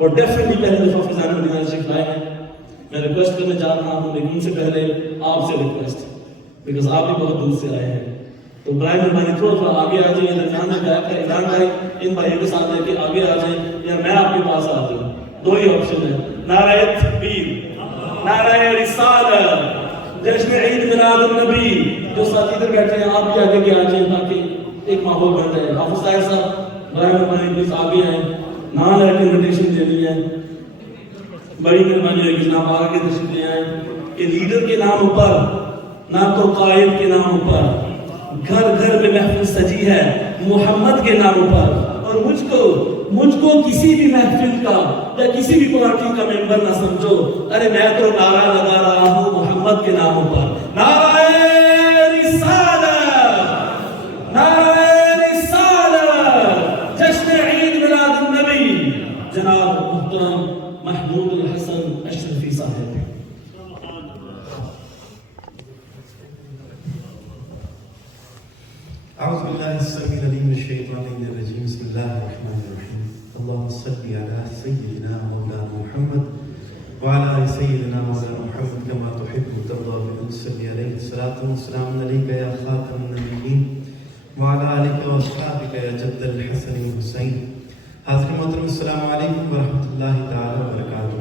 اور ڈیفینیٹلی پہلی دفعہ فیضان مدینہ تشریف لائے ہیں. میں ریکویسٹ کرنے جا رہا ہوں لیکن ان سے پہلے آپ سے ریکویسٹ بیکاز آپ بھی بہت دور سے آئے ہیں تو برائے مہربانی تھوڑا آگے آ جائیں. درمیان میں بیٹھ کر عمران بھائی ان بھائیوں کے ساتھ لے کے آگے آ جائیں یا میں آپ کے پاس آ جاؤں. دو ہی آپشن ہے. نعرہ تکبیر، نعرہ رسالت، جشن عید میلاد النبی. جو ساتھی ادھر بیٹھے ہیں آپ بھی آگے آ جائیں تاکہ ایک ماحول بن جائے. حافظ طاہر صاحب برائے مہربانی پلیز آگے آئیں. نام ہے کہ انویٹیشن دینی ہے. بڑی مہربانی ہے کہ جناب آگے تشریف لے آئیں کہ لیڈر کے نام پر نہ تو قائد کے نام پر گھر گھر میں محفل سجی ہے محمد کے نام پر. اور مجھ کو کسی بھی محفل کا یا کسی بھی پارٹی کا ممبر نہ سمجھو. ارے میں تو نعرہ لگا رہا ہوں محمد کے نام پر. نعرہ رسالت، نعرہ رسالت، جشن عید میلاد النبی. جناب محترم محمود الحسن اشرفی صاحب. اعوذ باللہ السمیع العلیم من الشیطان الرجیم. بسم اللہ الرحمن الرحیم. اللہم صلی علی سیدنا مولانا محمد وعلی آل سیدنا مولانا محمد کما تحب وترضى. بنصلی علیہ الصلاۃ والسلام علیک یا خاتم النبیین وعلی آلک واصحابک یا جد الحسن والحسین. حاضرین محترم السلام علیکم ورحمۃ اللہ تعالی وبرکاتہ.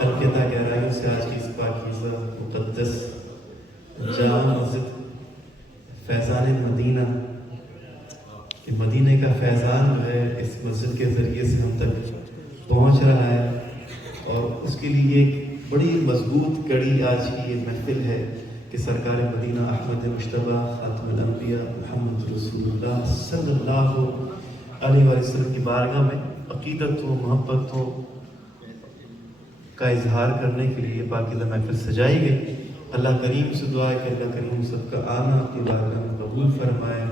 القاعدہ گہرائیوں سے آج کی اس پاکیزہ مقدس جامع مسجد فیضان مدینہ کہ مدینہ کا فیضان جو ہے اس مسجد کے ذریعے سے ہم تک پہنچ رہا ہے اور اس کے لیے ایک بڑی مضبوط کڑی آج کی یہ محفل ہے کہ سرکار مدینہ احمد مجتبیٰ خاتم الانبیاء محمد رسول اللہ صلی اللہ علیہ وسلم کی بارگاہ میں عقیدت و محبت کا اظہار کرنے کے لیے پاکیزہ محفل سجائی گئی. اللہ کریم سے دعا ہے کہ اللہ کریم سب کا آنا اپنی بارگاہ میں قبول فرمائے.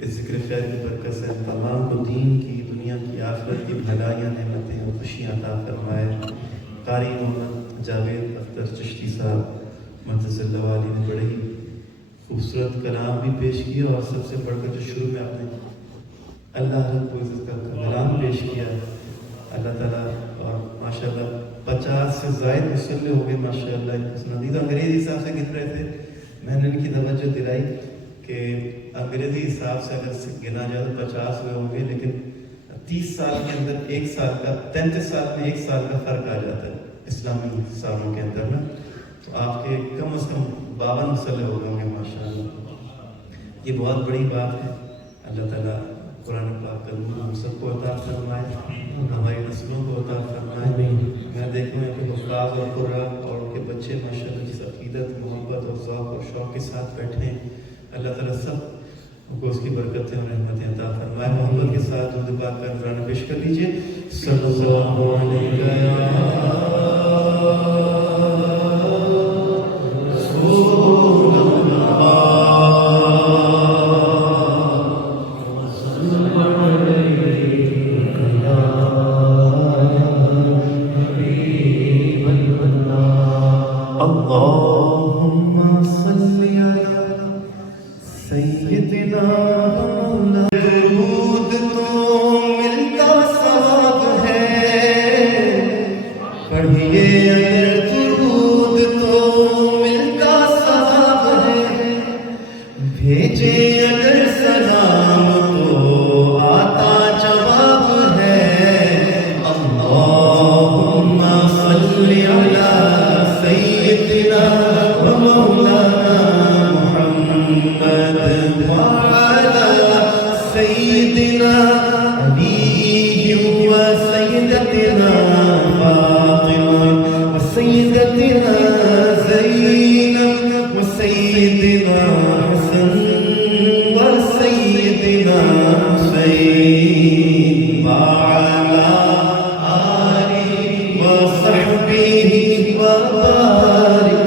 اس ذکر خیر کی برکت سے تمام کو دین کی، دنیا کی، آخرت کی بھلائیاں، نعمتیں اور خوشیاں عطا فرمائے. قاری محمد جاوید اختر چشتی صاحب مدثر اللہ علیہ نے بڑے ہی خوبصورت کلام بھی پیش کیا اور سب سے بڑھ کر جو شروع میں آپ نے اللہ رب و عزت کا کلام پیش کیا. اللہ تعالیٰ اور ماشاء اللہ 50 سے زائد مسلح ہو گئے ماشاء اللہ. پسندیدہ انگریزی حساب سے گن رہے تھے. میں نے ان کی توجہ دلائی کہ انگریزی حساب سے اگر گنا جائے تو 50 ہوئے ہوں گے لیکن 30 سال کے اندر ایک سال کا 33 سال میں ایک سال کا فرق آ جاتا ہے اسلامی سالوں کے اندر نا. تو آپ کے کم از کم 52 مسلح ہو گئے ہوں گے ماشاء اللہ. یہ بہت بڑی بات ہے. اللہ تعالیٰ قرآن پاک کا نور ہم سب کو عطا فرمائے، ہماری نسلوں کو عطا فرمائے. میں دیکھوں کہ استاد اور قرآ اور ان کے بچے ماشاء اللہ جس عقیدت، محبت اور ذوق اور شوق کے ساتھ بیٹھے ہیں. اللہ تعالیٰ سب کو اس کی برکتیں اور رحمتیں عطا فرمائے. محبت کے ساتھ درود پاک کا نذرانہ پیش کر لیجیے. صلی اللہ علیہ رسول اللہ. اللهم صل على سيدنا مولانا. درود تو ملتا ثواب ہے پڑھیے اگر درود تو ملتا ثواب ہے. بھیجے اگر سلام تو آتا جواب ہے. اللهم صل على سيدنا ومولانا محمد وعلى سيدنا علي وسيدتنا فاطمة وسيدتنا زينب وسيدنا حسن وسيدنا حسين وعلى آله وصحبه وبارك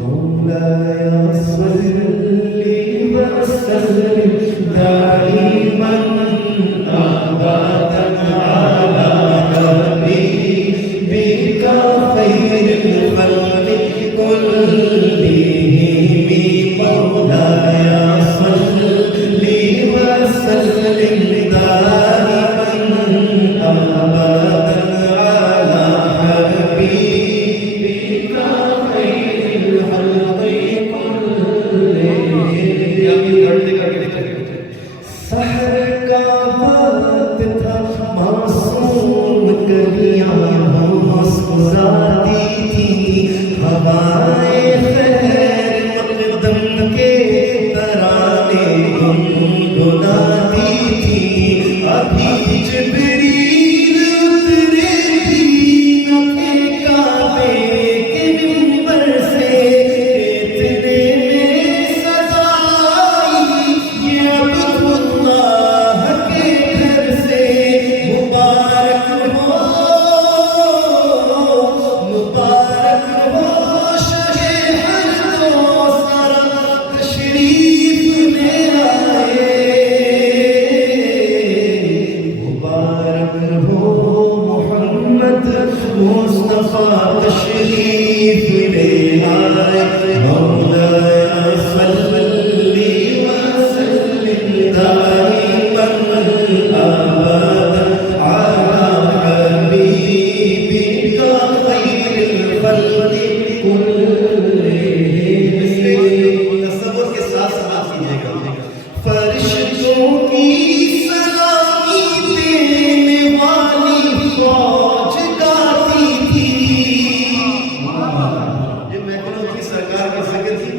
مولاي صل وسلم دائما أبدا على حبيبك خير الخلق كلهم. مولاي صل وسلم دائما أبدا على حبيبك خير الخلق كلهم. سحر کا وقت تھا معصوم کلیاں مسکراتی تھی، ہوائیں خیر مقدم کے ترانے گنگناتی تھی۔ ابھی جبریل اترے بھی نہ تھے کعبے کے منبر سے، اتنے میں صدا آئی یہ عبداللہ کے گھر سے۔ مبارک ہو شہ ہر دو سرا تشریف لے آئے، مبارک ہو محمد مصطفیٰ تشریف لے آئے۔ مولاي صل وسلم دائما أبدا على حبيبك خير الخلق كلهم۔ تصور کے ساتھ سماعت کیجیے گا۔ فرشتوں کی سلامی دینے والی فوج گاتی تھی۔ یہ محفلوں کی سرکار کے ذکر کی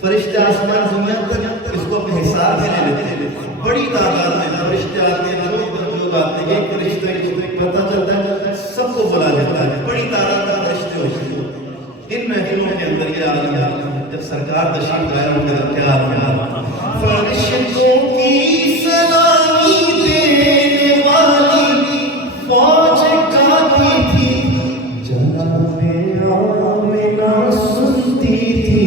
فرشتے آسمان زمین تک اس کو اپنے حساب سے لے لیتے ہیں۔ بڑی تعداد میں فرشتے آتے ہیں، لوگ آتے ہیں، ایک فرشتہ کی پتہ چلتا ہے سب کو بلا لیتا ہے، بڑی تعداد میں فرشتے ہوتے ہیں۔ ان محفلوں کے اندر یہ عالم جب سرکار تشریف لائے ان کا کیا حال ہے؟ فرشتوں کی سلامی دینے والی فوج گاتی تھی، جناب آمنہ سنتی تھی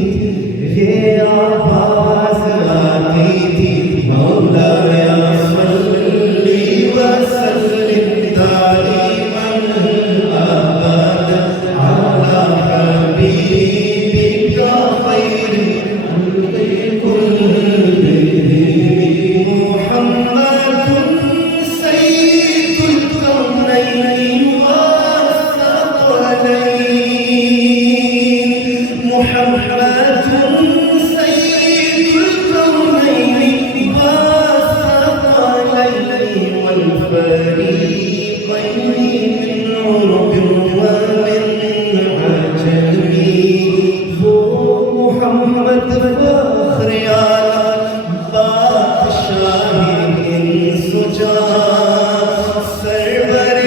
یہ آواز آتی تھی۔ مولاي صل وسلم دائما أبدا على حبيبك خير الخلق كلهم۔ جان سرور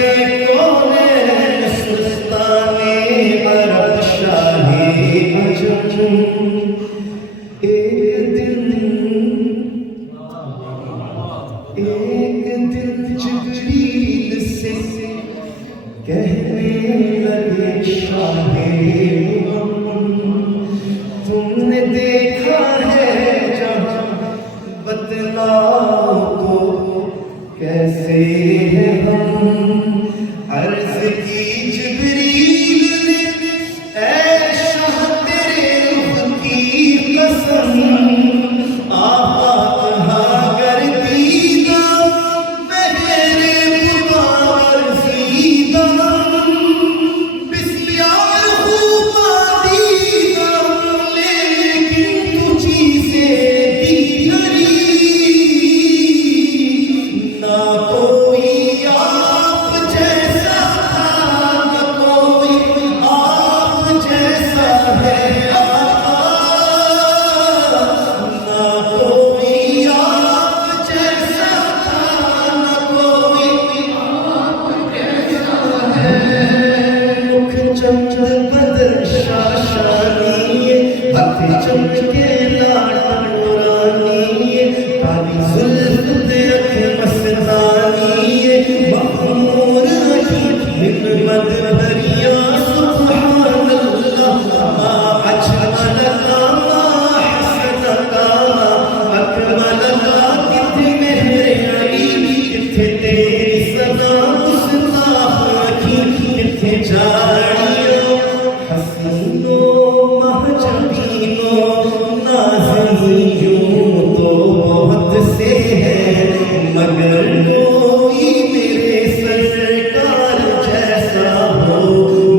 کونین سلطان عرب شاہ عجم ایک دن جبریل سے کہنے لگے شاہ تم نے دیکھا ہے جہاں بتلاؤ تو کیسے ہیں ہم عرض کی جبریل نے اے شاہ تیرے رخ کی قسم آقا کہا گر دیدہ میرے بار زیدہ بسیار خوب دیدہ لیکن تو چیزیں دیگری نہ کوئی آپ جیسا تھا نہ کوئی آپ جیسا ہے نہ کوئی آپ جیسا تھا نہ کوئی آپ جیسا ہے مکھ چمچ بدر شاشانی ہاتھ چمچے لاڑ نورانی کالی زلف دے اکھ مستانی مخمور من مد بھریا سبحان اللہ ما اجمل کا ما حسن کا اکمل کا کتنے مہر علی کتنے تیری صدا گستاخ کی کتنے جاڑیوں حسینوں مہجبینوں نازنیوں تو بہت سے ہیں مگر کوئی میرے سرکار جیسا ہو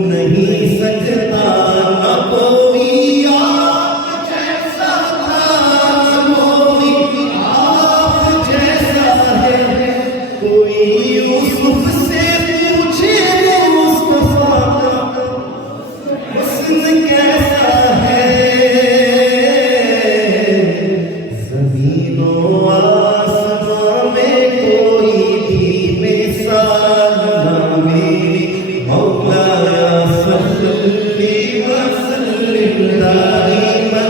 نہیں سکتا نہ کوئی آپ جیسا تھا نہ کوئی آپ جیسا ہے کوئی یوسف سے پوچھے مصطفیٰ کا حسن کیسا ہے زمین و آسمان میں کوئی بھی مثال نہ میری مولا صلی وسلم دائما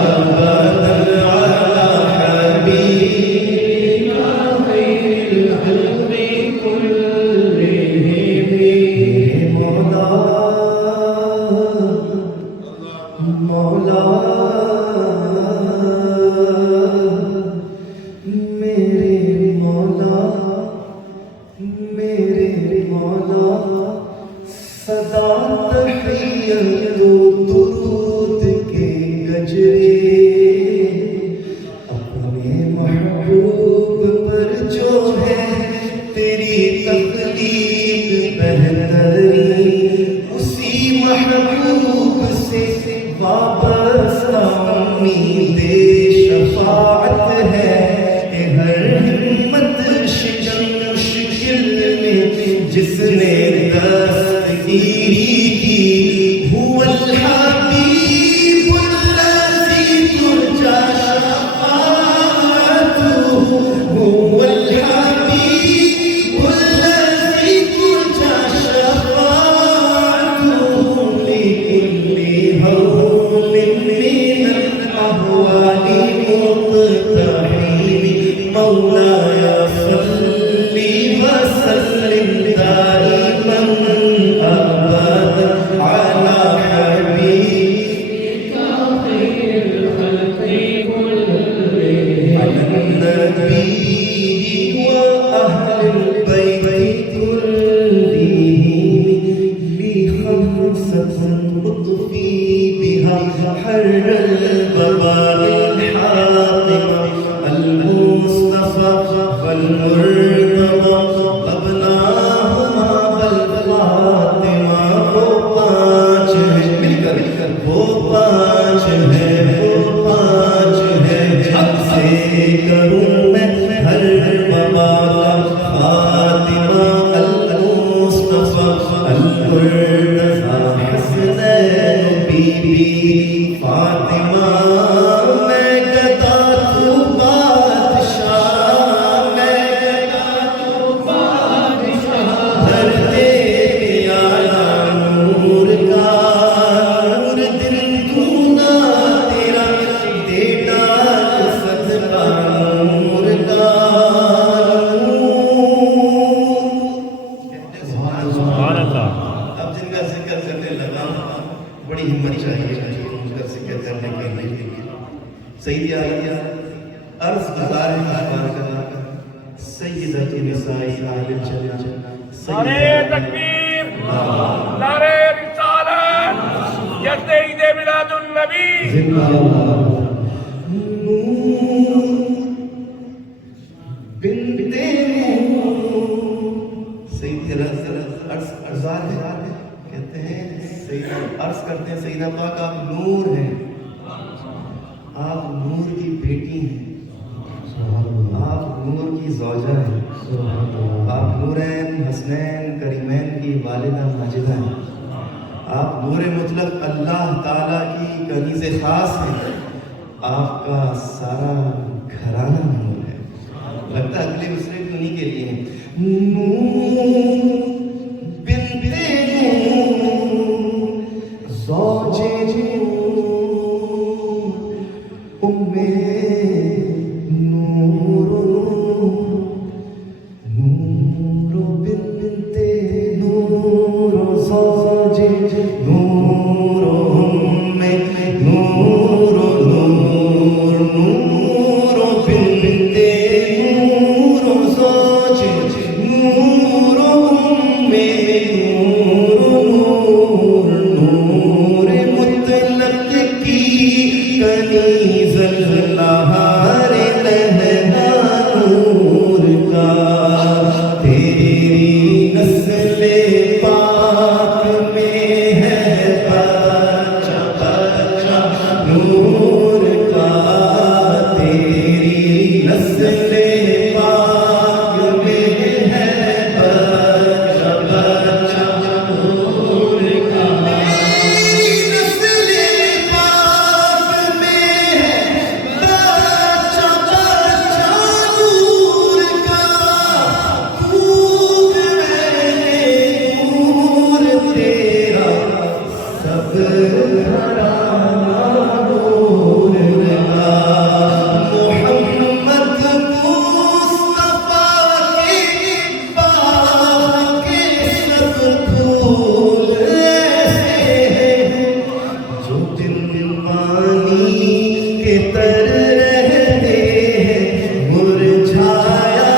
ابدا علی حبیبک خیر الخلق كلهم میرے مولا میرے مولا صدا تحیت و درود کے گجرے اپنے محبوب پر جو ہے تیری تخلیق بہترین اسی محبوب سے وابستہ امید شفاعت ہے کہ ہر ہمت شکن مشکل میں جس نے دستگیری کی هو الحبیب الذی ترجى شفاعته هو الحبیب الذی ترجى شفاعته لكل هول من الأهوال مقتحم مولاي صل وسلم دائما أبدا على حبيبك خير الخلق كلهم على النبي وأهل البيت كلهم لي خمسة أطفي بها حر الببال الحاطمة المصطفى والمرتضى أبناهما بالفاطمة وہ پانچ ہیں مل کر وہ پانچ ہیں حق سے کروں میں ہر بابا کا فاطمہ المصطفى المرتضى حسنین بی بی فاطمہ میں گدا تو بادشاہ میں سیدۃ نساء اہل الجنہ نعرے تکبیر، نعرے رسالت، جشن عید میلاد النبی۔ کہتے ہیں عرض کرتے ہیں سیدہ پاک آپ نور ہیں، آپ نور کی بیٹی ہیں، آپ نور کی زوجہ ہیں، آپ نورین حسنین کریمین کی والدہ ماجدہ ہیں، آپ نور مطلق اللہ تعالیٰ کی کنیز خاص ہیں، آپ کا سارا گھرانہ نور ہے۔ لگتا ہے اگلے مصرے بھی انہی کے لیے ہیں۔ نور بنت نور زوج ام نور، نور بنت نور زوج نور ام نور، نور نور بنت نور زوج نور ام نور، نور مطلق کی کنیز النہار لہنا نور کا، تیری نسل پاک میں ہے بچہ بچہ نور کا، تیری نسل پاک میں ہے بچہ بچہ نور کا، تیری نسل پاک میں ہے بچہ بچہ نور کا، خوب ہے نور تیرا سب گھرانہ نور کا، محمد مصطفیٰ کے باغ کے سب پھول ایسے ہیں جو دل پانی کے تر رہتے ہیں، مرجھایا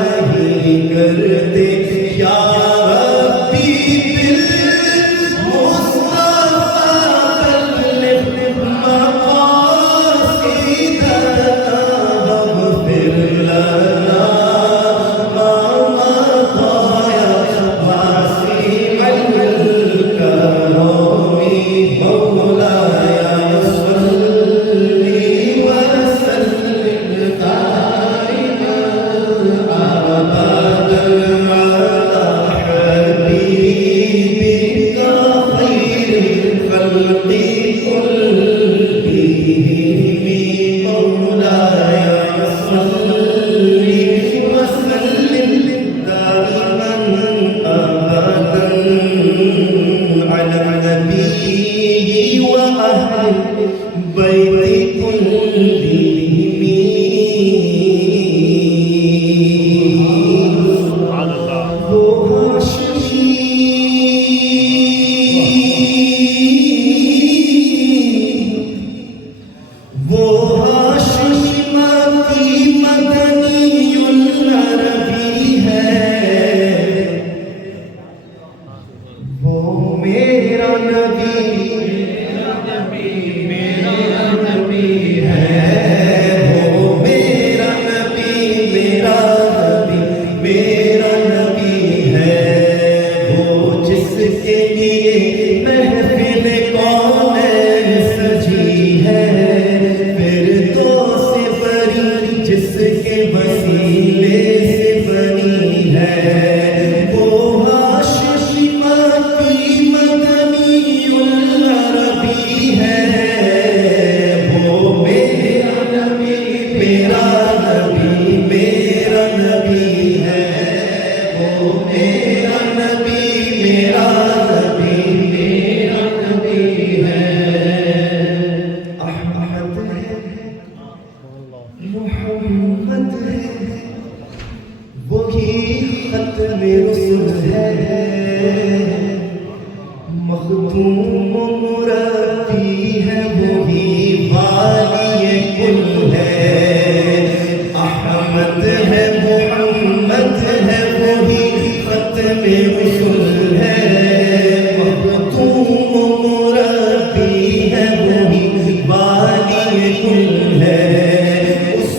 نہیں کرتے، یا ربی بالمصطفیٰ مقاصدنا واغفر لنا ما مضى يا واسع الكرم، مولاي صل وسلم دائما ابدا على حبيبك خير الخلق كلهم، مولاي صل وسلم دائما ابدا على النبي واهل بيت وہ ہاشمی مدنی العربی ہے، وہ میرا نبی ہے، وہ میرا نبی میرا نبی ہے، وہ جس کے لیے محفل کونین سجی ہے، فردوس سے بری جس کے وسیلے سے بنی ہے، وہ ہاشمی مدنی العربی ہے، وہ میرا نبی ہے، وہ میرا نبی ہے، احمد ہے، محمد ہے، وہی ختم رسل ہے، مختوم مربی ہے، وہی والی کل ہے، احمد ہے، محمد میں غسل ہے مختوم مربی ہے وہی والی کل ہے اس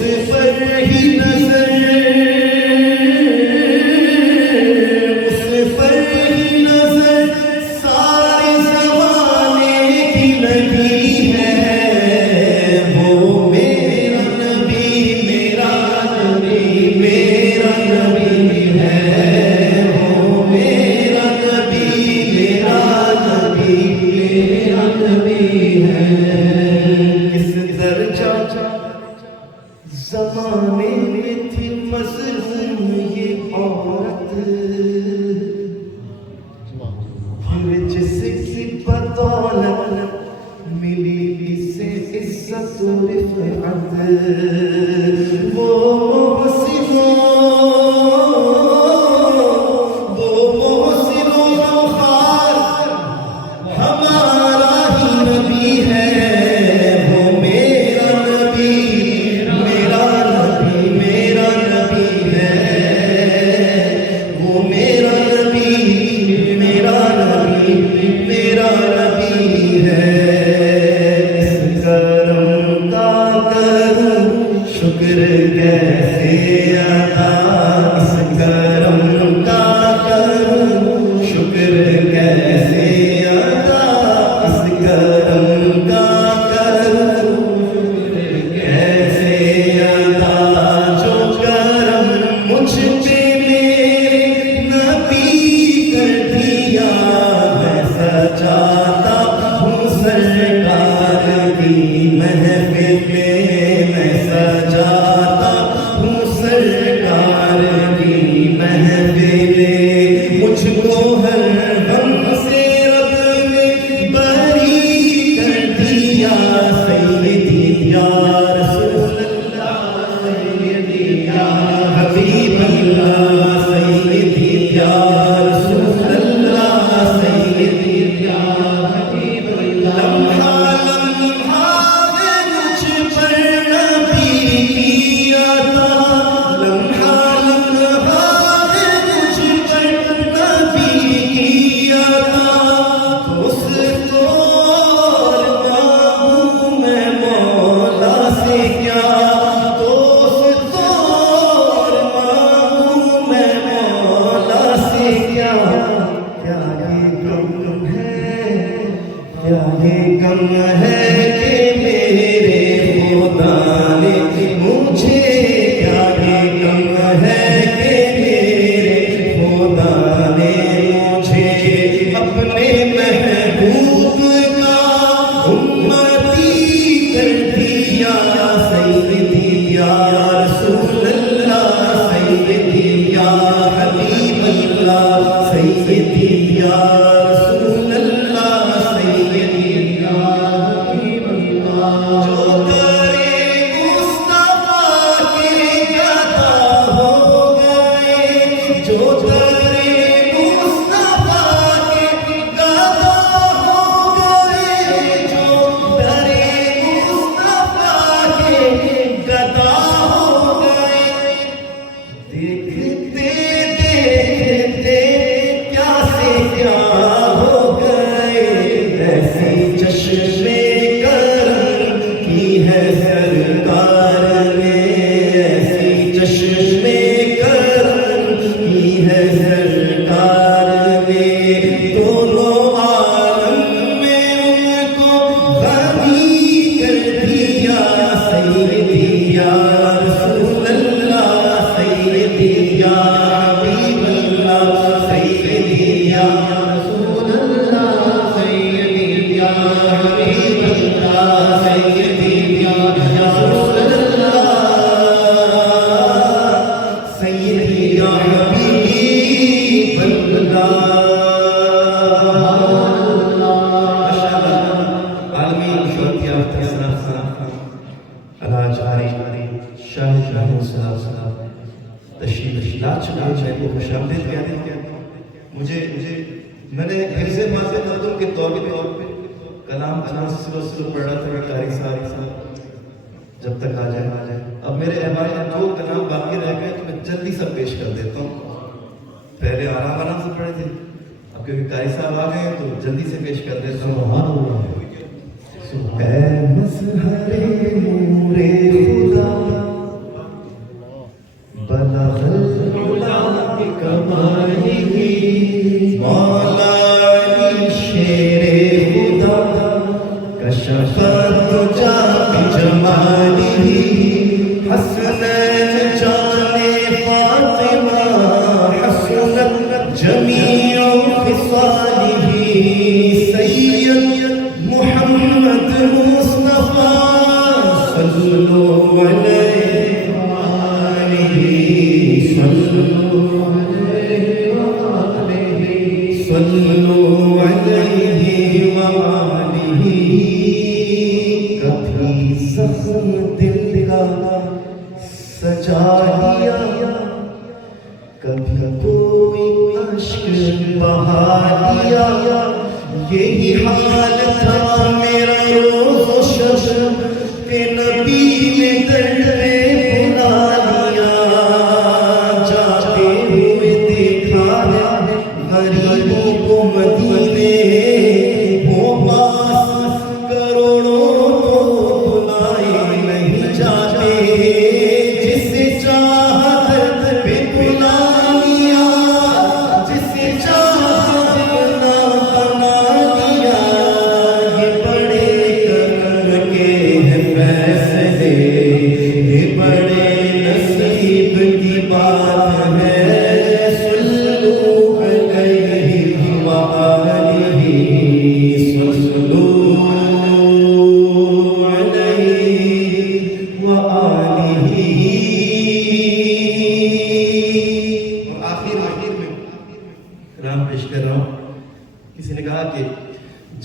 پر ہی نظر سارے زمانے کی لگی ہے وہ میرا نبی میرا نبی میرا نبی ہے وہ میرا نبی میرا نبی میرا نبی ہے کس درجہ زمانے میں تھی مظلوم یہ عورت پھر جس کی بدولت ملی اسے عزت و رفعت وہ محسن و خار ہمارا ہی نبی ہے وہ میرا نبی میرا نبی میرا نبی ہے وہ میرا نبی میرا نبی میرا نبی ہے اس کرم کا کروں شکر کیسے ادا اس کرم کا کروں شکر کیسے ادا اس کرم کا کروں شکر کیسے ادا جو کرم مجھ پہ میرے نبی کر دیا میں سجاتا ہوں سرکار کی محفل میں سجاتا ہوں سرکار کی محفل مجھ کو ہر غم سے رب نے بری کر دیا سیدی یا رسول اللہ سیدی یا حبیب اللہ سیدی یا رسول اللہ سیدی یا حبیب اللہ لمحہ لمحہ مجھ پر نبی کی عطا لمحہ لمحہ مجھ پر نبی کی عطا دوستور مانگوں میں مولا سے کیا دوستور مانگوں میں مولا سے کیا کیا یہ غم ہے کیا یہ غم ہے کہ میرے خدا نے مجھے کیا یہ غم ہے کہ میرے خدا نے مجھے اپنے محبوب کا امتی کر دیا سیدی یا رسول اللہ سیدی یا حبیب اللہ سیدی یا رسول اللہ سیدی یا حبیب اللہ جو تیرے مصطفیٰ کے گدا ہو گئے جو تیرے مصطفیٰ کے گدا ہو گئے جو تیرے مصطفیٰ کے گدا ہو گئے دیکھتے دیکھتے کیا سے کیا ہو گئے ایسی چشم کرم کی ہے سرکار نے ایسی چشم کرم کی ہے سرکار نے دونوں عالم میں ان کو غنی کر دیا سیدی یا رسول اللہ سیدی یا حبیب اللہ سیدی یا رسول اللہ سیدی یا حبیب اللہ سیدی یا رسول اللہ سیدی یا حبیب اللہ عالمین شہرت یافتہ الحاج شاہ صاحب تشریف لا چکے ہیں کو خوش آمدید کہتے ہیں مجھے میں نے حفظ ماضی مردم کے طور پہ کلام سلو پڑھ رہا تھا قاری صاحب جب تک آ جائے اب میرے احباب دو کلام باقی رہ گئے تو میں جلدی سب پیش کر دیتا ہوں پہلے آرام آرام سے پڑھے تھے، اب کیونکہ قاری صاحب آ گئے تو جلدی سے پیش کر دیتا ہوں۔ اے مظہر نور خدا بلغ العلا بکمالہ، مولا علی شیر خدا کشف الدجی بجمالہ، حسنین جان فاطمہ حسنت جمیع خصالہ، سید محمد مصطفیٰ صلو علیہ وآلہ، صلو علیہ وآلہ، صلو علیہ وآلہ۔ کبھی زخم دل کا سجا دیا، کبھی کوئی اشک بہا دیا، یہی حال تھا میرا روز و شب کہ نبی نے درد میں بلا لیا، جاتے ہوئے دیکھا ہے غریبوں کو مدینے، وہ پاس کروڑوں تو بلائے نہیں جاتے، جسے چاہت پہ بلا لیا، جسے چاہت نہ بنا لیا، یہ بڑے کرم کے ہیں فیصلے، یہ بڑے نصیب کی بات ہے، صلو علیہ وآلہ، صلو علیہ وآلہ۔ آخر میں رام پیش کر رہا ہوں۔ کسی نے کہا کہ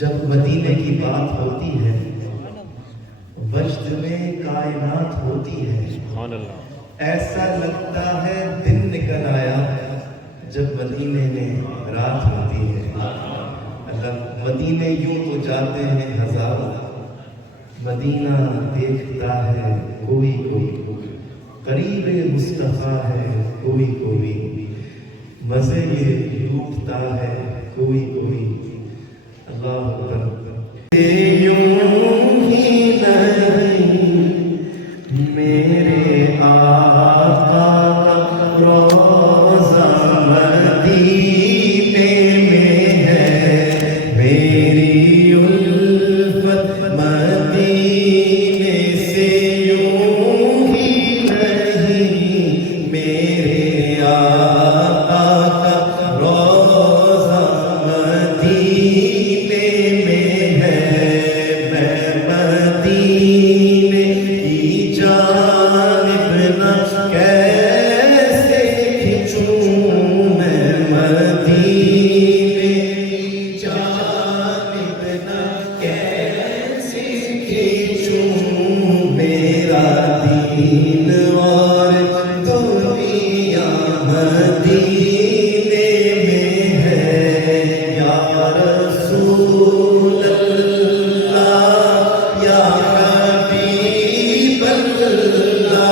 جب مدینے کی بات ہوتی ہے، وجد میں کائنات ہوتی ہے، ایسا لگتا ہے دن نکل آیا جب مدینے میں رات ہوتی ہے۔ اللہ مدینے یوں تو جاتے ہیں ہزاروں، مدینہ دیکھتا ہے کوئی کوئی، قریب مصطفیٰ ہے کوئی کوئی، مزے یہ لوٹتا ہے کوئی کوئی۔ اللہ اکبر۔ یوں ہی نہیں میرے آقا کا روضہ مدینے میں ہے، میری الفت مدینے سے یوں ہی نہیں، میرے آقا کا روضہ مدینے میں ہے، میں مدینے کی جانب نہ کیسے کھنچوں، میں مدینے کی جانب نہ کیسے کھنچوں، میرا دین اور دنیا مدینے میں ہے، یا رسول اللہ یا حبیب اللہ،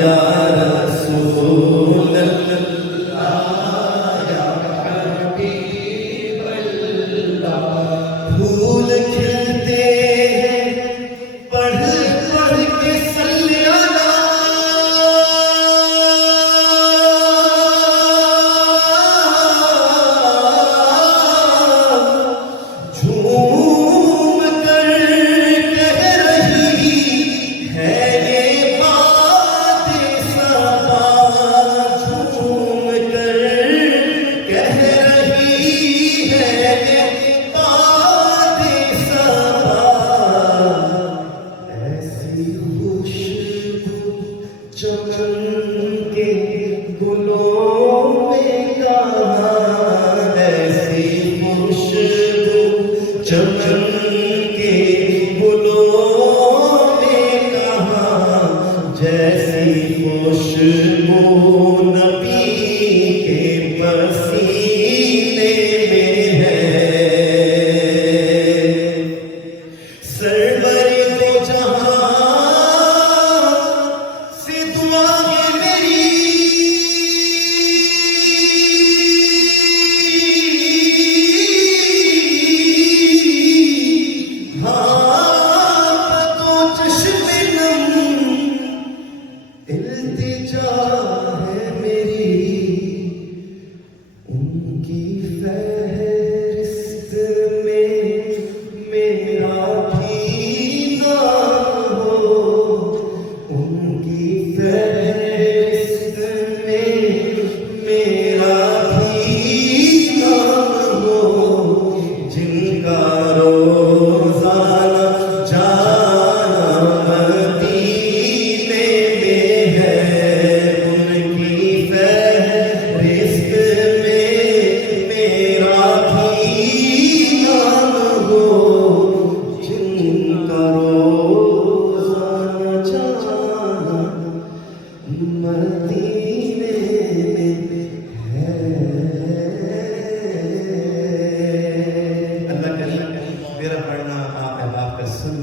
یا رسول اللہ یا حبیب اللہ۔ پھول کھلتے ہیں پڑھ پڑھ کے صلی جھوم کر کہہ رہی ہے یہ بات صبا، جھوم کر کہہ رہی ہے یہ بات صبا، ایسی خوشبو چمن کے گلوں میں کہاں، ایسی خوشبو چمن کے گلوں میں کہاں، جیسی خوشبو نبی کے پسینے میں ہے، سرور دو جہاں سے دعا ہے میری،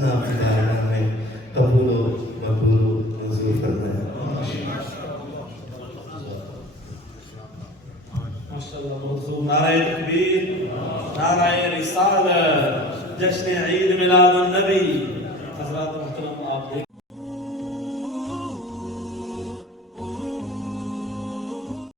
سنا آپ کی بارگاہ میں قبول و مقبول و منظور فرمائے. ماشاءاللہ بہت خوب. نعرہ تکبیر، نعرہ رسالت، جشن عید میلاد النبی. حضرات محترم آپ دیکھ